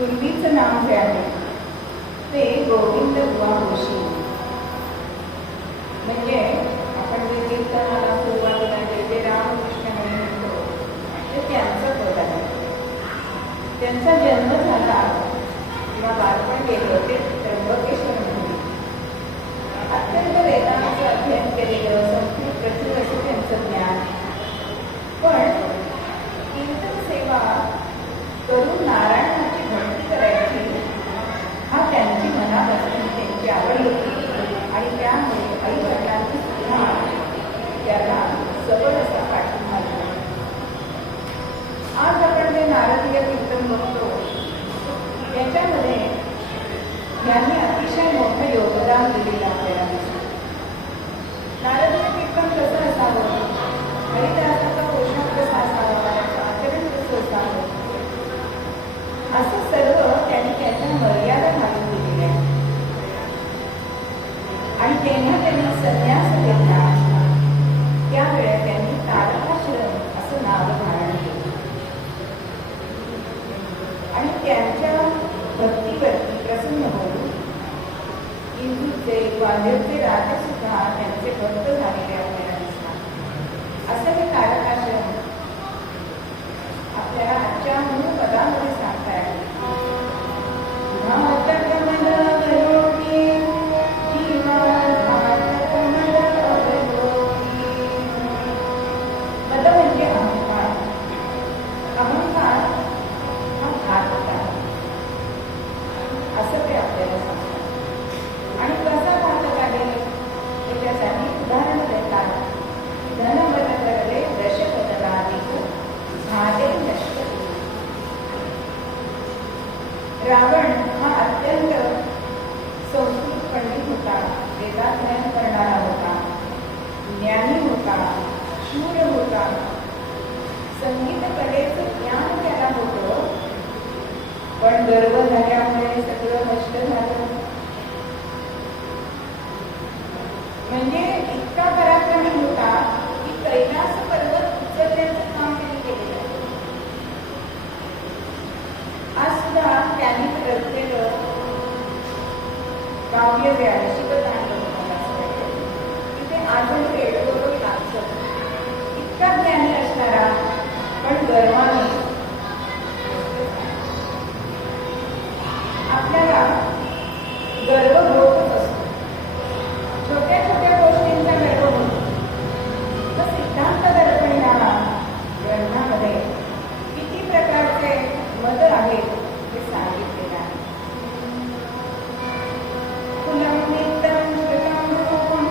पूर्वीचं नाव जे आहे ते गोविंद बुवा जोशी. म्हणजे आपण जे कीर्तनाला सुरुवातीला जे रामकृष्ण म्हणून म्हणतो ते त्यांचं पद आहे. त्यांचा जन्म झाला किंवा बालपण गेलं ते त्र्यंबकेश्वरमध्ये. अत्यंत वेदांचं अध्ययन केलेलं संस्कृत प्रचूर असं त्यांचं ज्ञान. पण कीर्तन सेवा करून नारायणाची भक्ती करायची हा त्यांची मनापासून त्यांची आवड होती. आणि त्यामुळे आई वडिलांनी सुद्धा त्याला सबळ असा पाठिंबा दिला. आज आपण जे नारदीय कीर्तन बघतो त्याच्यामध्ये यांनी अतिशय मोठं योगदान दिलेलं आपल्याला दिसतं. नारदीय कीर्तन कसं असावं, हरिदासाचा पोशाख कसा असावा, आचरण कसं असावं, असं सर्व त्यांनी त्याच्या मर्यादा घालून दिलेल्या आहेत. आणि तेव्हा त्यांनी संन्यास घेतला त्यावेळेस त्यांनी तारकाश्रम असं नाव धारण केलं. आणि त्यांच्या भक्तीवरती प्रसन्न होऊन इंदूरचे ग्वाल्हेरचे राजे सुद्धा त्यांचे भक्त झालेले आपल्याला दिसतात. असं हे तारकाश्रम आपल्याला आजच्या मूळ पदामध्ये सांगता येईल. मद म्हणजे अहंकार. अहंकार हा घातक आहे असं ते आपल्याला सांगतात. आणि कसा घातक आहे त्याच्यासाठी उदाहरण देतात. धनबल करले दश बदलाधिक झाले नष्ट. रावण हा अत्यंत संस्कृत पंडित होता, वेदाध्ययन करणारा होता, ज्ञानी होता, शूर होता, संगीत कलेचं ज्ञान त्याला होतं. पण गर्व झाल्यामुळे सगळं नष्ट झालं. म्हणजे इतका पराक्रमी होता की कैलास पर्वत उचलण्याचं काम त्यांनी केलेलं. आज सुद्धा त्यांनी रचलेलं काव्य शिवतांडव तिथे आजही रेडिओवर लागतं. इतका ज्ञानी असणारा पण गर्वाने आपल्याला गर्व होतच असतो. छोट्या छोट्या गोष्टींचा गर्व होतो. तर सिद्धांत दर्पण या ग्रंथामध्ये किती प्रकारचे मद आहेत हे सांगितलेलं आहे. कुलं नित्यं श्रुतं रूपं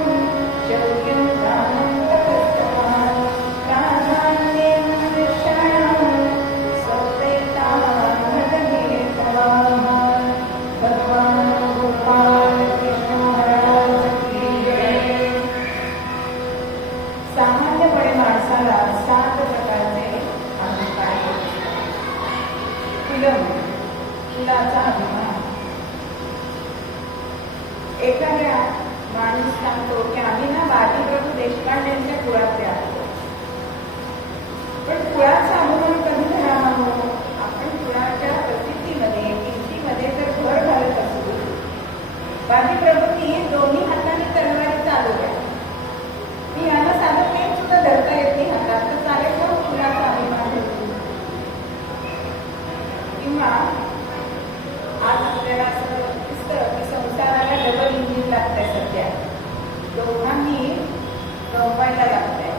शौर्यं दानं तपस्तपाः प्राधान्येन मनुष्याणां सत्तेताः मदहेतवाः. भगवान गोपाल कृष्ण महाराज की जय. सामान्यपणे माणसाला 7 प्रकारचे अहंकार आहेत. कुलम, कुलाचा अभिमान. एखाद्या माणूस सांगतो की आम्ही ना बाजीप्रभू देशपांडेंच्या कुळातले आहोत. पण कुळाचा अभिमान कधी धरावा हो? आपण कुळाच्या प्रसिद्धीमध्ये कीर्तीमध्ये जर भर घालत असू. बाजीप्रभूंनी दोन्ही हाताने तलवारी चालवल्या. मी यांना साधं पेन सुद्धा धरता येत नाही हातात, तर चालेल मग कुळाचा अभिमान होतो. किंवा आज आपल्याला असं दिसतं की संसाराला डबल इंजिन लागतंय सध्या. दोघांनी कमवायला लागतंय.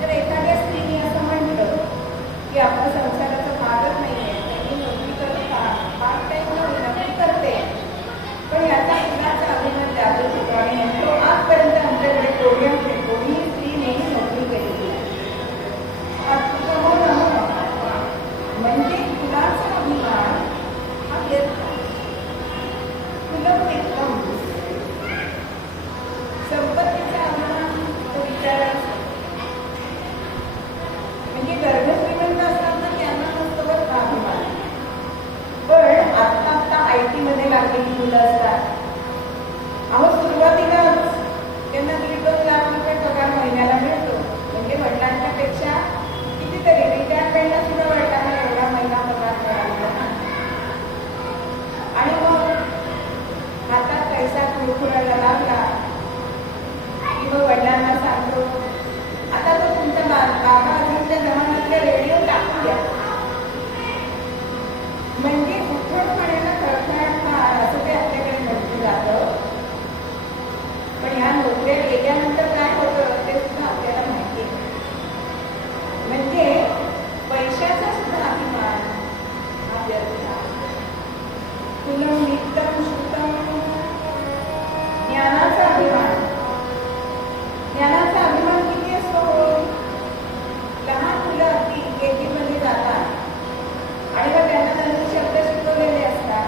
तर एखाद्या स्त्रीने असं म्हटलं की आपल्या संसाराचा भागच नाही आहे, त्यांनी नोकरी करता पार्ट टाइम नोकरी करते, पण याचा कुणाचा अभिमान जागृत होतो. आणि तो आजपर्यंत आमच्याकडे कोणी स्त्री नेहमी नोकरी केलेली आहे. म्हणजे कुणाचा अभिमान हा व्यर्थ. कुलम एकदम संपत्तीचा अभिमान तो विचारायचा. म्हणजे गर्भश्रीमंत असतात ना त्यांना नसतो बरं का अभिमान. पण आत्ता IT मध्ये लागलेली मुलं असतात. अहो सुरुवातीलाच त्यांना 1.5-2 लाख रुपये पगार महिन्याला मिळतो. म्हणजे वडिलांच्या पेक्षा कितीतरी रिटायरमेंटला सुद्धा वडिलांना एवढा महिना पगार मिळाला. आणि मग हातात पैसा म्हणजे उथळपणाला खळखळाट फार असं ते आपल्याकडे म्हटलं जातं. पण ह्या नोकऱ्या गेल्यानंतर काय होतं ते सुद्धा आपल्याला माहिती आहे. म्हणजे पैशाचा सुद्धा अभिमान हा व्यर्थ आहे. तुला नित्यम श्रुतम ज्ञानाचा अभिमान. ज्ञानाचा अभिमान किती असतो? लहान मुलं अगदी KG मध्ये जातात आणि मग त्यांना नवीन शब्द शिकवलेले असतात.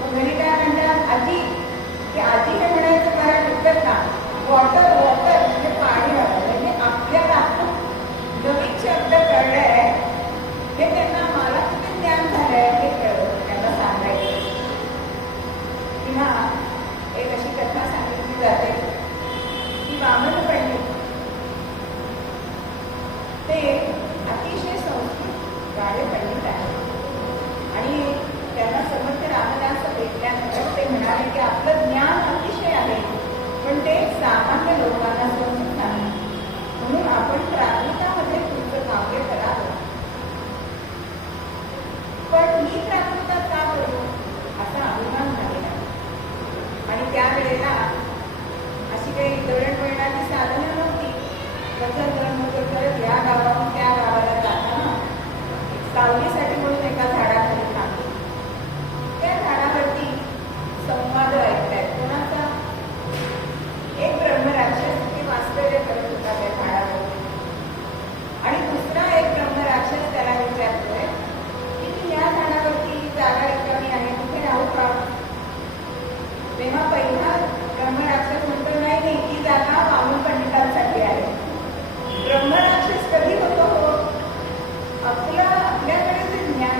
मग घरी काय म्हणतात, आजी की आजी हे म्हणायचं कारण ऐकत ना, वॉटर वॉटर म्हणजे पाणी हवं. म्हणजे आपल्याला नवीन शब्द कळलंय हे त्यांना, मला किती ज्ञान झालंय हे कळलं त्यांना सांगायचं. किंवा एक अशी कथा सांगितली जाते की वामन पंडित ते अतिशय संस्कृत गाढे पंडित आहेत आणि त्यांना समर्थ रामदास भेटल्यानंतर ते म्हणाले की आपलं ज्ञान अतिशय आहे पण ते सामान्य लोकांना समजत नाही, म्हणून आपण प्राकृतामध्ये तुमचं काव्य करावं. पण मी प्राकृतात का करू असा अभिमान झालेला. आणि त्यावेळेला अशी काही दळणवळणाची साधनं नव्हती. कसं दळणवळण करत या गावातून त्या गावाला जाताना सावलीसाठी म्हणून एका झाडाखाली थांबली. त्या झाडावरती संवाद ऐकतायत. कोणाचा? एक ब्रह्मराक्षस ते वास्तव्य करत होता त्या झाडावरती आणि दुसरा एक ब्रह्मराक्षस त्याला विचारतोय की मी या झाडावरती जागा रिकामी आहे, कुठे राहू का? तेव्हा पहिला ब्रह्मराक्षस म्हणतो, नाही नाही, ही जागा वामन पंडितांसाठी आहे. ब्रह्मराक्षस कधी होतो? आपल्याकडे जे ज्ञान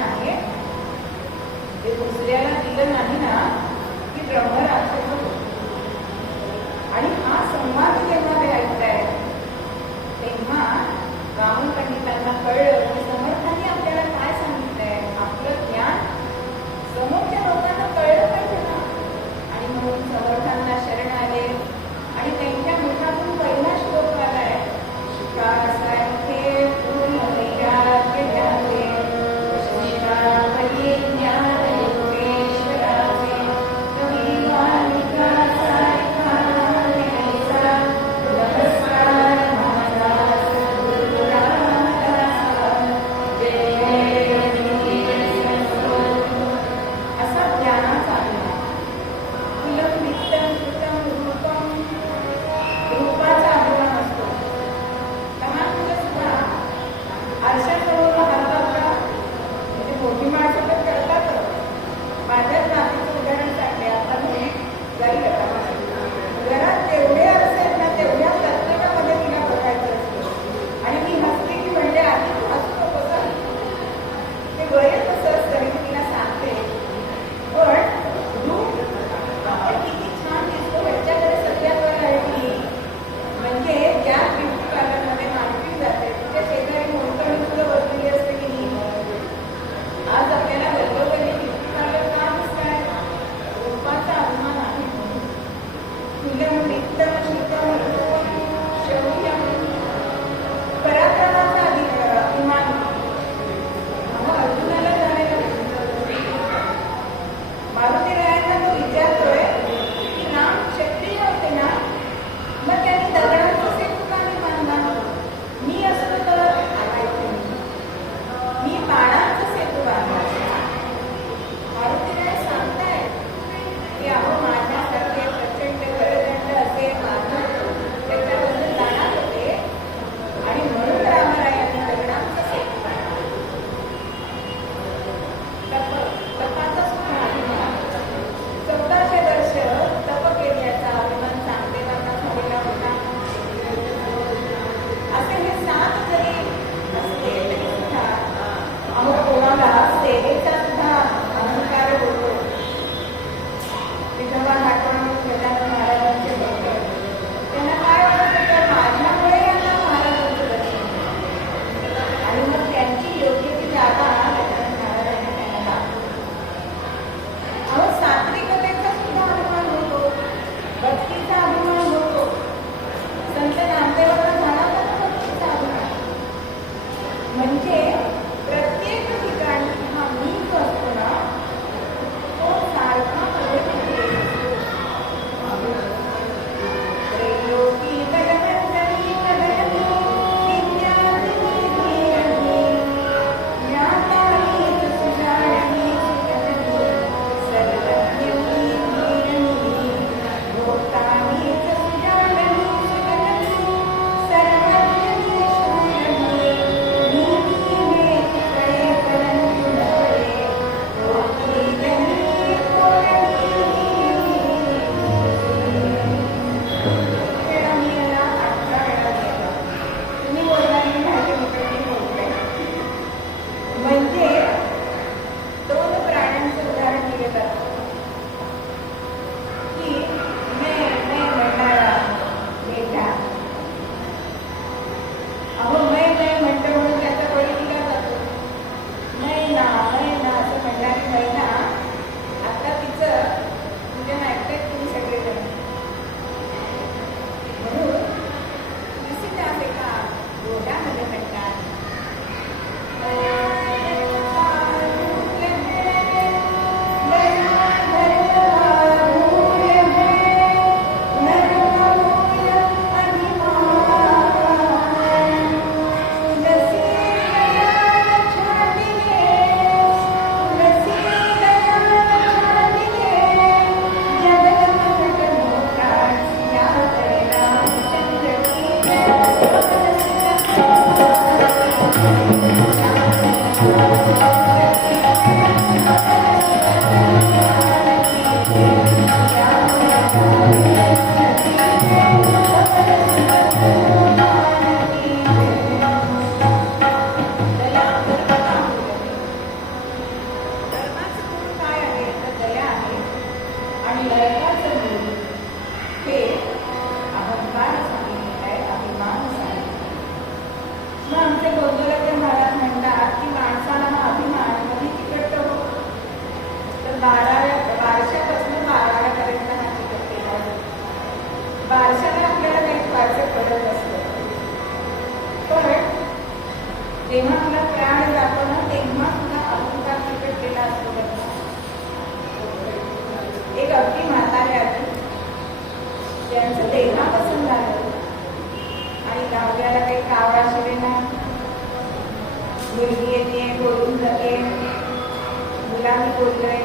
मी बोललोय,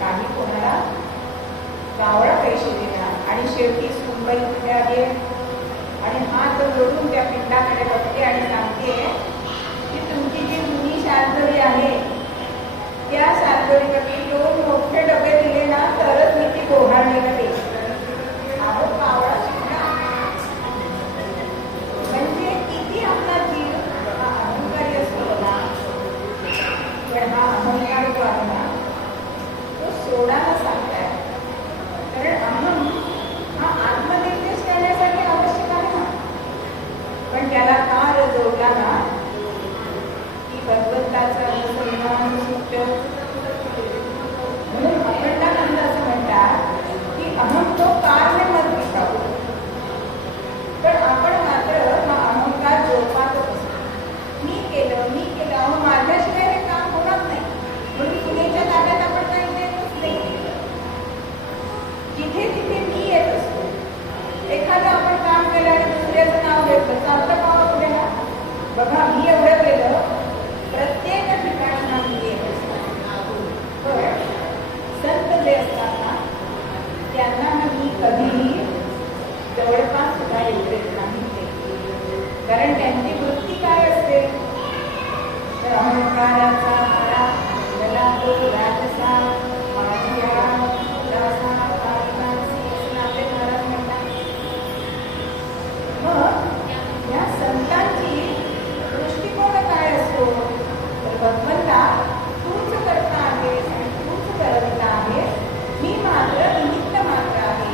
काही कोणाला गावळा पैसे देणार आणि शेवटी सुनबाई तिथे आली आणि हात जोडून त्या पिंडाकडे बघते आणि सांगते की तुमची जी जुनी शार्दरी आहे त्या शार्दरीवरती 2 मोठे डबे दिले ना तरच मी ती गोहाळणीला देईल. अहो कावळा शिकला म्हणजे किती आपला जीव हा अहंकारी असतो बघा. पण हा अहंकार जो आहे ना तो सोडायला सांगताय. कारण अहम हा आत्मनिर्देश करण्यासाठी आवश्यक आहे ना. पण त्याला कार जोडला ना की भगवंताचा अनुसंधान सुट्ट. म्हणून अखंडानंद असं म्हणतात की अहम तो कारने मत विसावतो. पण आपण मात्र हा अहंकार जोपातच असतो. मी केलं अहो माझ्याशिवाय हे काम होणार नाही म्हणून पुण्याच्या ताब्यात आपण काही देतच नाही. जिथे तिथे मी येत असतो. एखादं आपण काम केलं आणि दुसऱ्याचं नाव घेतलं चालतं का आपल्याला? बघा मी एवढं केलं, प्रत्येक ठिकाणी हा मी येत असतो. पण संत जे असतात ना त्यांना मी कधीही जवळपास सुद्धा येऊ देत नाही. कारण त्यांची वृत्ती काय असते तर अहंकाराचा मारा मला तो राजसा माझ्या उदासा कालिदासी असं आपले महाराज म्हणतात. मग या संतांची दृष्टिकोन काय असतो तर भगवंता तूच करता आहेस आणि तूच करता आहेस, मी मात्र निमित्त मात्र आहे.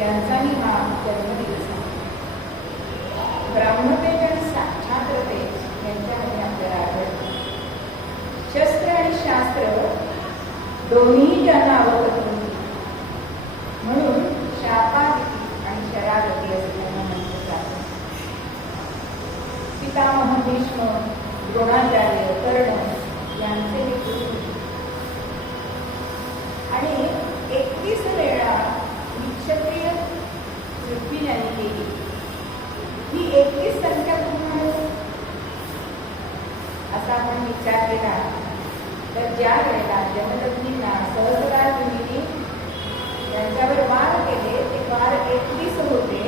यांचाही हा जन्मदिवस आहे. ब्राह्मतेज आणि साक्षात्रतेज यांच्यामध्ये आपल्याला आढळतं. शस्त्र आणि शास्त्र दोन्ही त्यांना आवडत होती, म्हणून शापादिती आणि शरागती असे त्यांना म्हटलं जातं. पितामह भीष्म, द्रोणाचार्य, कर्ण यांचे हे पुत्र होते. आणि 31 वेळा क्षत्रिय वृत्ती यांनी केली. ही 31 संख्या पूर्ण असा आपण विचार केला तर ज्या वेळेला जमदग्नींना सहस्रार्जुनीने त्यांच्यावर वार केले ते वार 31 होते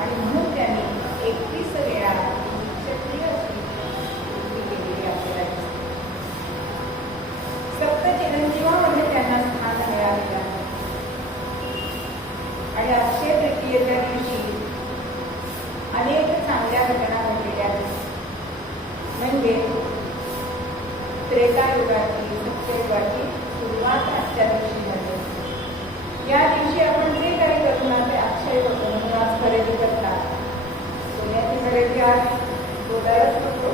आणि म्हणून त्यांनी 31 वेळा क्षत्रिय वृत्ती केलेली आपल्याला दिसते. सप्त चिरंजीवामध्ये त्यांना स्थान मिळालेलं आहे. आणि अक्षय तृतीयेच्या दिवशी अनेक चांगल्या घटना घडलेल्या आहेत. म्हणजे त्रेतायुगाची सत्ययुगाची सुरुवात आजच्या दिवशी झाली. या दिवशी आपण जे काही करू ना ते अक्षय होतं, म्हणून आज खरेदी करतात. सोन्याची खरेदी आज बोलायलाच नको,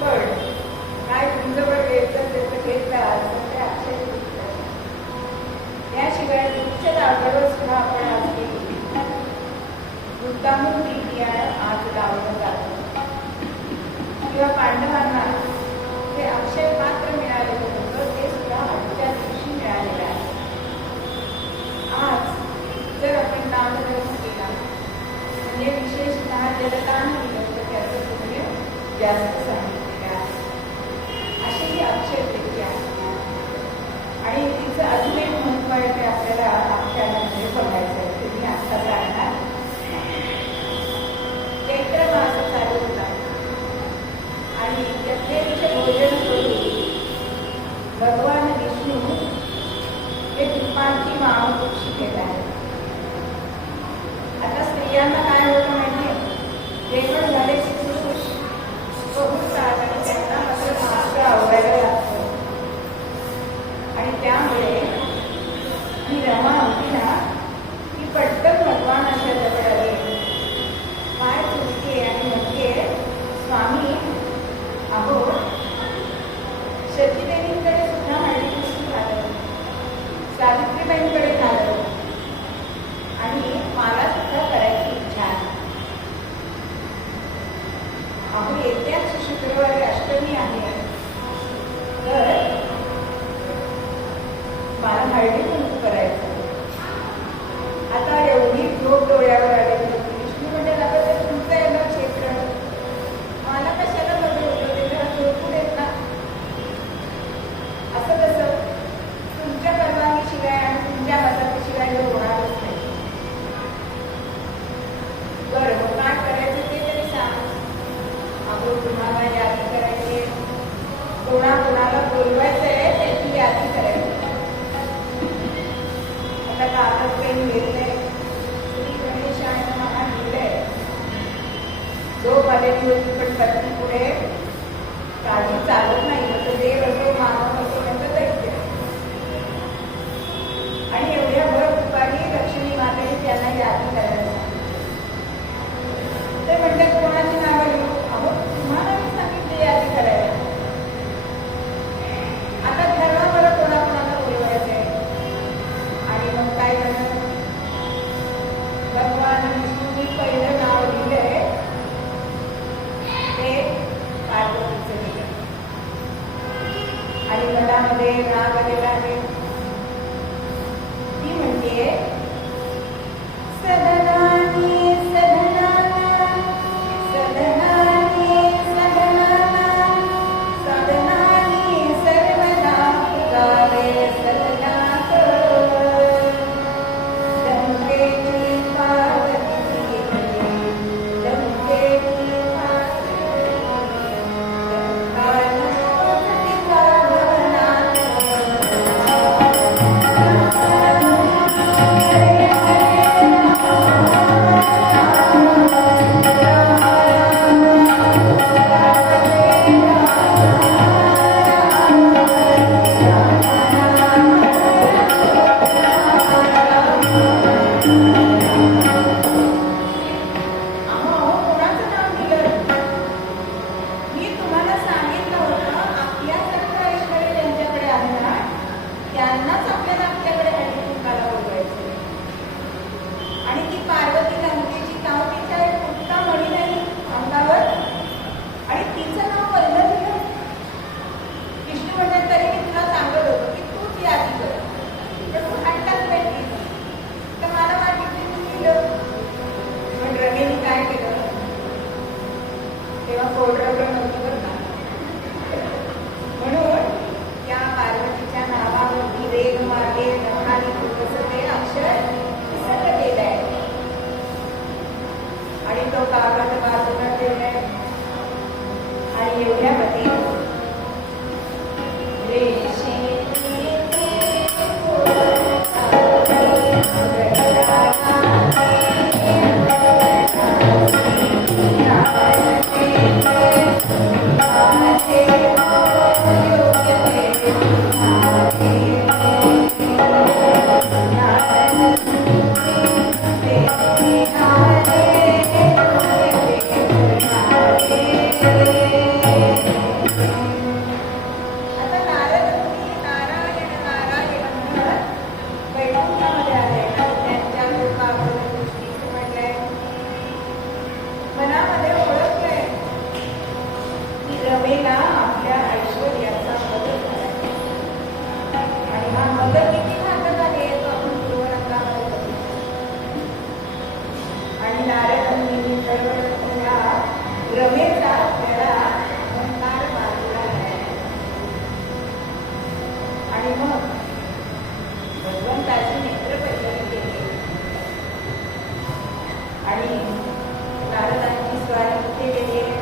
पण काय तुमच्याकडे घ्यायचं त्याचं घेतात ते अक्षय होतं. त्याशिवाय उच्च दाखवत सुद्धा आपण आज केली मुद्दामून केली आज लावलं जातं. किंवा पांडवांना जे अक्षय पात्र मिळालेलं होतं ते सुद्धा आजच्या दिवशी मिळालेलं आहे. आज जर आपण दानधर्म केला म्हणजे विशेषतः जलदान दिलं तर त्याचं पुण्य जास्त सांगितलेलं आहे. अशी ही अक्षय तृतीया आहे आणि तिचं अजून एक महत्व आहे ते आपल्याला आख्यानामध्ये बघायचं आहे. तुम्ही आता जाणार चैत्र मास चालू होता आणि यज्ञेचे भोजन करून भगवान विष्णू हे तुपाची महापुरुषी घेत आहेत. आता स्त्रियांना काय होतं माहितीये, जेवण झाले सुश्रूष बघतात आणि त्यांना मात्र मात्र आवडायला लागतं. आणि त्यामुळे ही रमा होती ना ती पटकन भगवानाच्या जवळ आली, पाय चुकते आणि म्हणते, स्वामी अहो शचीदेवींकडे सुद्धा हळदी कुंकू झालं, सावित्रीबाईंकडे झालं आणि मला सुद्धा करायची इच्छा आहे. अहो येत्याच शुक्रवारी अष्टमी आहे तर मला हळदी कुंकू करायचं. आता एवढी झोप डोळ्यावर आलेली होती. विष्णू म्हणजे लागत तुमचं येणं क्षेत्र मला कशाला मध्ये होतं ते जरा झोपू देत ना. असं कसं तुमच्या परवानगीशिवाय आणि तुमच्या मदतीशिवाय हे होणारच नाही. बरं मग काय करायचं ते तरी सांग. अगो तुम्हाला यादी करायची, कोणाकोणाला बोलवायचं आहे त्याची यादी करायची. आता कागद पेन घेतलंय, श्री गणेशाय नमः लिहिलंय, झोप आलेली होती पण पत्नी पुढे काळजी चालत नाही तर देव असो मानव असो त्यांचं दैत्य. आणि एवढ्या भर दुपारी लक्ष्मी मातेने त्यांना यादी करायला सांगितलं. ते म्हणतात कोणाची नावं लिहू. अहो तुम्हाला मी सांगितले यादी करायला. आता ठरवा बरं कोणाकोणाला बोलवायचंय. आणि मग काय करणार, भगवान विष्णूंनी पहिलं नाव लिहिलंय ते पार्वतीचं लिहिलं आणि मनामध्ये राग आलेला आहे. ती म्हणते सदनानी सदनाना सदनानी सदनाना सदनानी सर्वदा गावे सदनाक लंकेची पार्वती लंकेची पार्वती लंकानोपति भवनाथ एवढ्यामध्ये मनामध्ये ओळखलंय की रमेला आपल्या ऐश्वर्याचा मदत झाला आणि हा मदत किती घातक आहे तो आपण पूर्वरंगामध्ये बघू. आणि नारदांनी सर्वप्रथमला रमेचा आपल्याला अलंकार बाजूला आहे आणि मग भगवंताची नेत्रपरिचय केली आणि नारदांची स्वारी कुठे गेली आहे?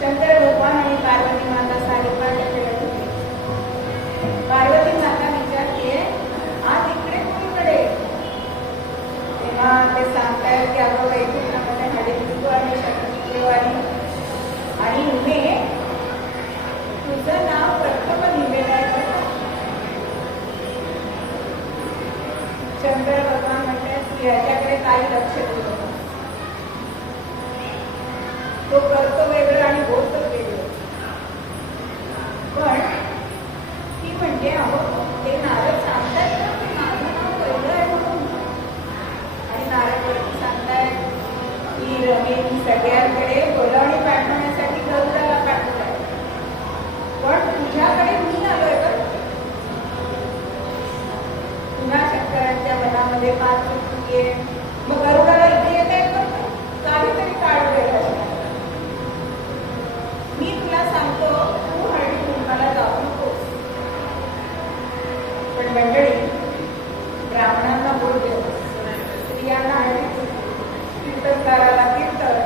शंकर भगवान आणि पार्वती माता साडेपाठ खेळत होते. पार्वती माता विचारते आज इकडे कोणीकडे? तेव्हा ते सांगतायत की अगं वैकुंठामध्ये हळदीकुंकू आणि शंकरवारी आणि उमे तुझं नाव प्रथम लिहिलेलं आहे. शंकर भगवान म्हणतात की याच्याकडे काही लक्ष देऊ नका. तो करतो वेगळं आणि बोलतो वेगळं. पण ती म्हणजे अहो ते नारद सांगतायत ना की माझं नाव पहिलं आहे म्हणून. आणि नारदवरती सांगतायत की रमेनी सगळ्यांकडे बोलावणी पाठवण्यासाठी गरुडाला पाठवलाय पण तुझ्याकडे मी आलोय तर पुन्हा शंकरांच्या मनामध्ये पाच चुकी आहे. मग गरुडाला इथे येता येत काहीतरी काढ वेगळं. मी तुला सांगतो तू हळदी कुंकाला जाऊ नकोस. पण मंडळी ब्राह्मणांना बोल देऊ, स्त्रियांना हळदी, कीर्तनकाराला कीर्तन,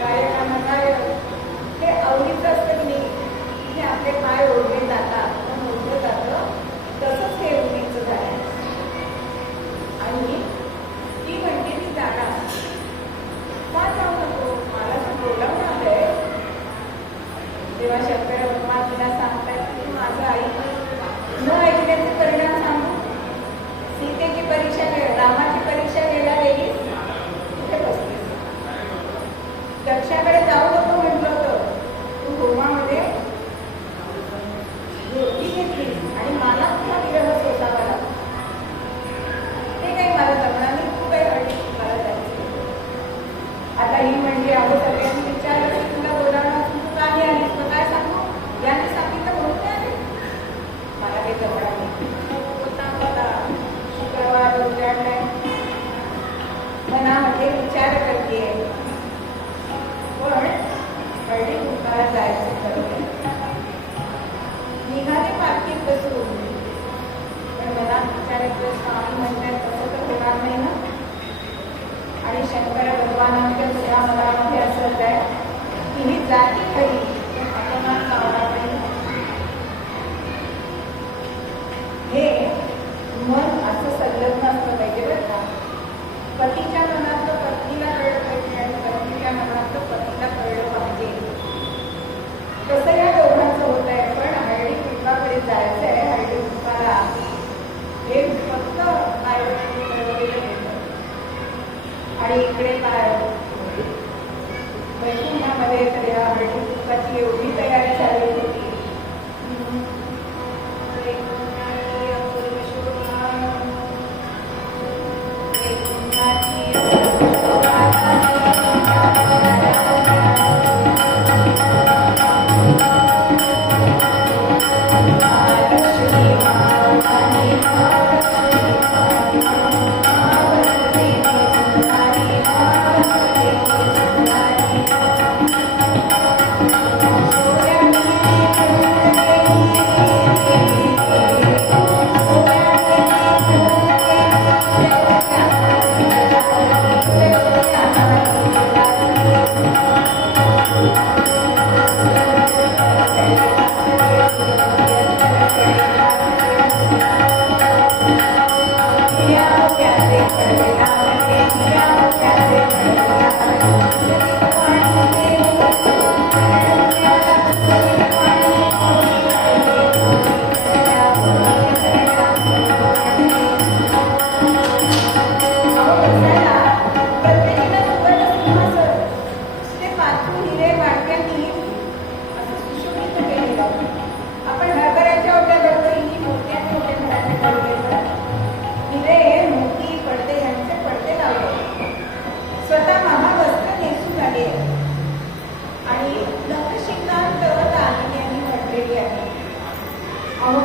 गायकांना गायक. हे आवडीचं असतं की नाही की आपले पाय ओढले जातात मोडलं जातं तसंच हे उडीचं झालं. आणि ती म्हणते ती जागा का जाऊ नको मला तर बोलावून आलंय. तेव्हा शंकर भगवान तिला सांगतात की माझं ऐक न ऐकण्याचे परिणाम सांगू. सीतेची परीक्षा रामाची परीक्षा घ्यायला गेली कुठे बसलीस? दक्षाकडे जाऊ नको म्हटलं होतं. तू होमामध्ये झोपी घेतलीस आणि मला तुला विरह सोसावा लागला. ते काही मला जमणार नाही. तू काही हळदी मला जायचं. आता ही म्हणजे अगं सगळ्यांनी विचारलं की तुला बोलावणार तू का नाही आलीस? मग काय सांगू? याने सांगितलं म्हणून नाही आले. मला काही जमणार नाही. होता मला शुक्रवार उजाडलाय. मनामध्ये विचार करते पण हळदी कुंकाला जायचं ठरवलं. आणि शंकर भगवानांच्या सुद्धा मनामध्ये असत आहे की ही जाती खरी अपमान लावणार नाही. हे मन असं संलग्न असलं पाहिजे बरं का. पतीच्या मनातलं पत्नीला कळलं पाहिजे आणि पत्नीच्या मनातलं पतीला कळलं पाहिजे. कसं या दोघांचं होत आहे. पण हळदी कुंकाकडे जायचं आहे. हळदी कुंकाला हे फक्त आईवडिलांनी ठरवलेलं होतं. आणि इकडे काय वैकुंठामध्ये तर या हळदी कुंकाची एवढी तयारी झाली होती.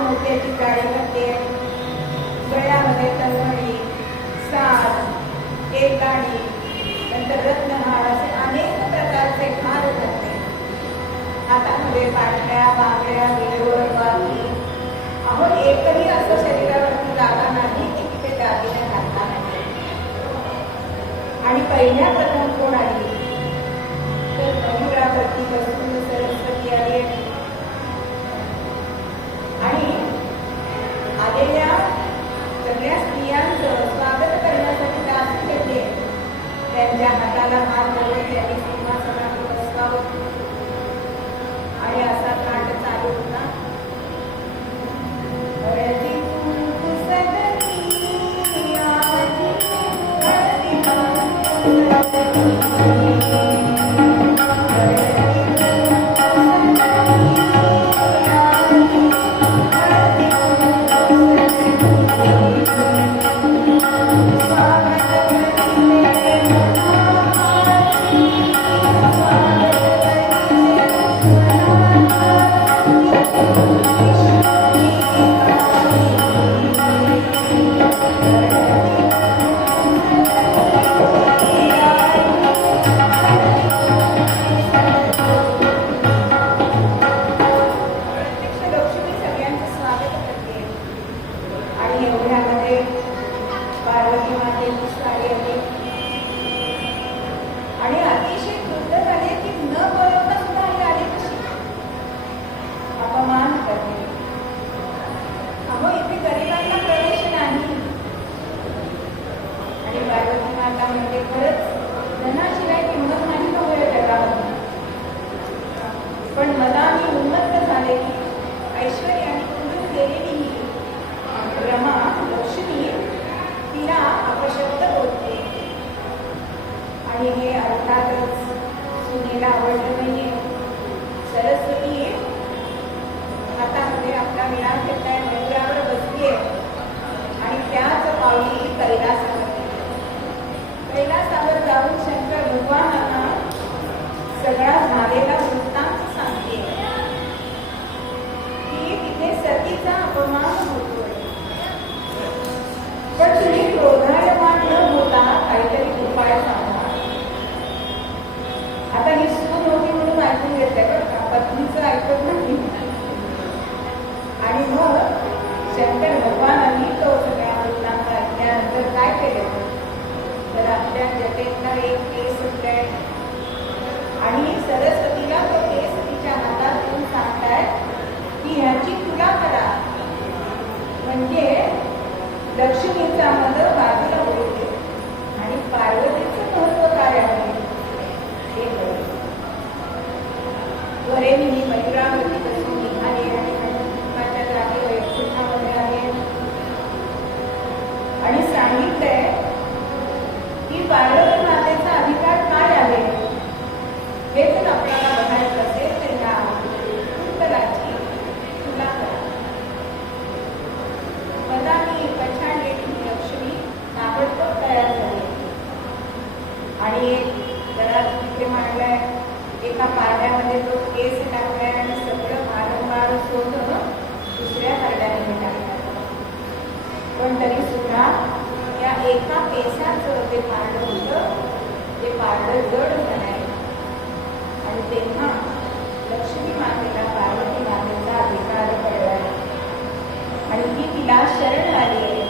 मोत्याची जाळीमध्ये गळ्यामध्ये तलवडी, साज, एक गाडी, नंतर रत्नहार असे अनेक प्रकारचे हार घातले. हातामध्ये पाटल्या, बांगड्या, विडवर, बाकी. अहो एकही असं शरीरावरती जागा नाही की तिथे दागिने घालता नाही. आणि पहिल्या प्रथम कोण आली तर मयुरावरती बसून सरस्वती आली. आणि आलेल्या सगळ्या स्त्रियांचं स्वागत करण्यासाठी दास घेतले. त्यांच्या हाताला हात धरले, त्यांनी सिंहासनावर बसवावं. आणि असा थाट चालू होता. आणि अतिशय क्रुद्ध झाले की न बोलवता सुद्धा आले कशी अपमान करणे. अहो इथे गरिबांना प्रवेश नाही. आणि पार्वती माता म्हणजे खरंच धनाशिवाय किंमत नाही नव्हे जगामध्ये. पण मला मी उन्मत्त झाले की ऐश्वर्याने कुठून गेलेली रमा लक्ष्मी तिला अपशब्द बोलते. आणि हे अर्थातच सुनेला आवडलं नाहीये. सरस्वती हातामध्ये आपला विणा घेतलाय, मयुरावर बसलीये आणि त्याच पावली कैलासावर जाऊन शंकर भगवानांना सगळा झालेला वृत्तांत सांगते की तिथे सतीचा अपमान होतोय. पण तुम्ही क्रोधायमान न होता काहीतरी उपाय सांगा. आता ही सून होती म्हणून ऐकून घेते बरं का, पत्नीचं ऐकत नाही. आणि मग शंकर भगवानांनी तो सगळ्या वृत्तांत ऐकल्यानंतर काय केलं आणि जरा तिथे मांडलाय एका पारड्यामध्ये तो केस टाकलाय आणि सगळं वारंवार शोधून दुसऱ्या पारड्यामध्ये टाकलाय. पण तरी सुद्धा या एका केसाचं जे पारडं होतं ते पारडं जड झालंय. आणि तेव्हा लक्ष्मी मातेला पार्वती मातेचा अधिकार कळलाय आणि ती तिला शरण आली आहे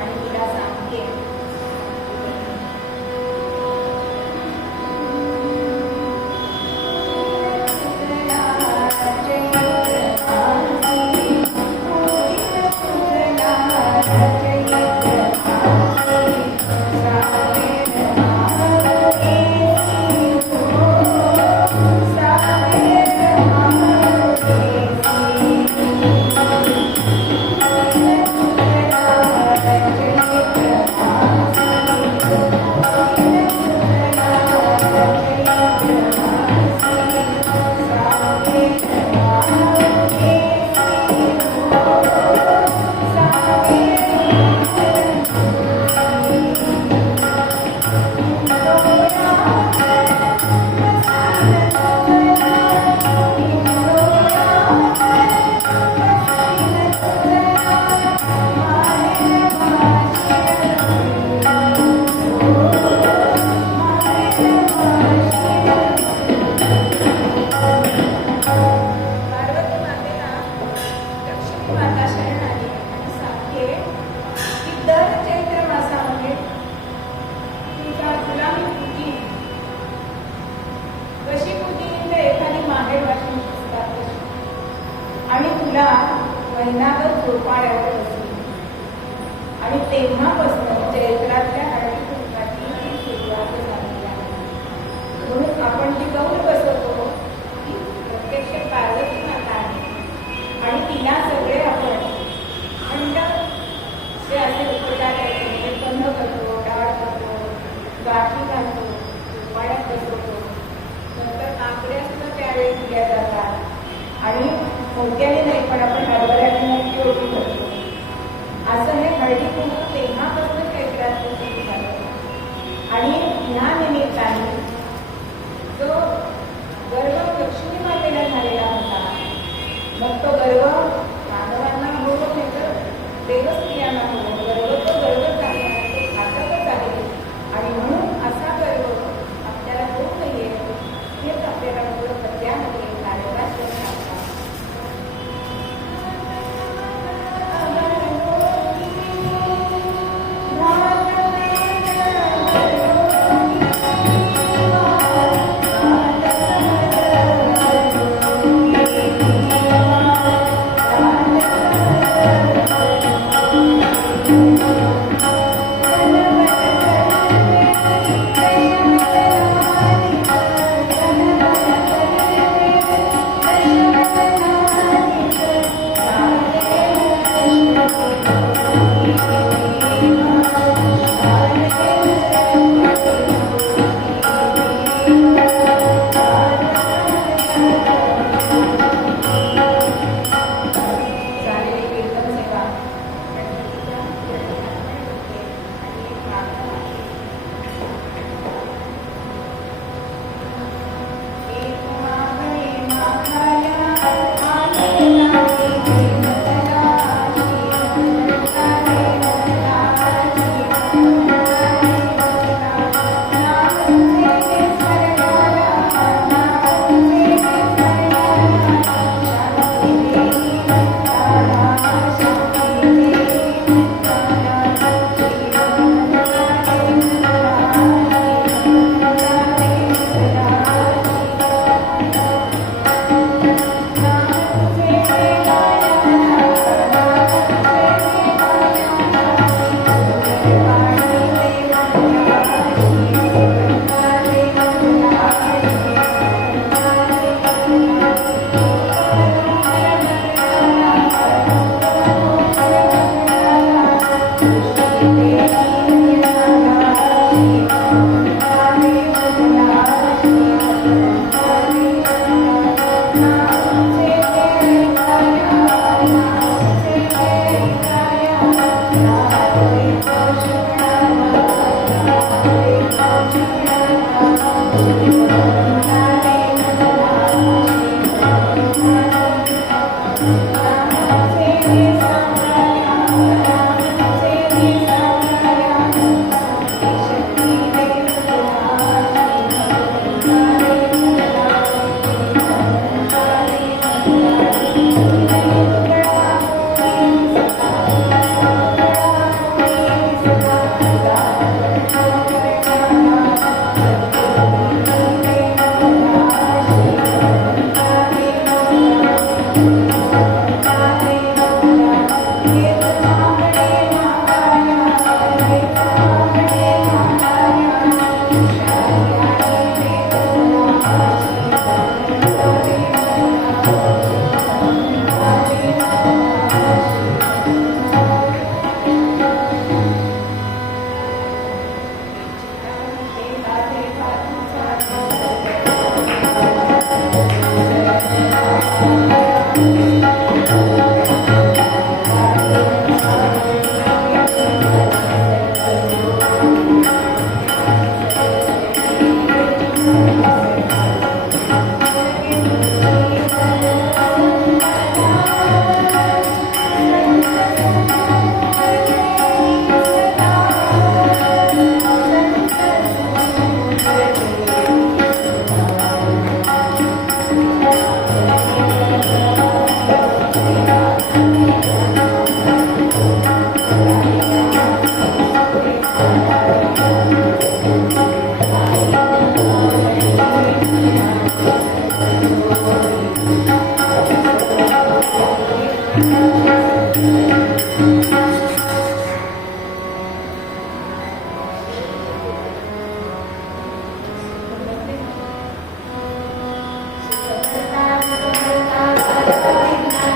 आणि तिला सांगते आणि तुला महिनाभर झोपाळ्यावर बसली आणि तेव्हापासून चैत्रातल्या हळदी कुंकाची सुरुवात झाली आहे. म्हणून आपण जी गौर बसवतो ती प्रत्यक्ष पार्वती माता आहे आणि तिला सगळे आपण मंडप जे असे उपचार म्हणजे कंद करतो, डाळ करतो, गाठी घालतो, झोपाळ्यात बसवतो, नंतर काकड्या सुद्धा त्यावेळी दिल्या जातात आणि मोठ्याने नाही पण आपण हरभऱ्याने मोठी रोटी करतो. असं हे हळदी कुंकू तेव्हापासून चैत्रात सुरू झालं. आणि ह्या निमित्ताने जो गर्व लक्ष्मी मातेला झालेला होता मग तो गर्व मानवांना होतो नाही तर देवस्थियांना होतो.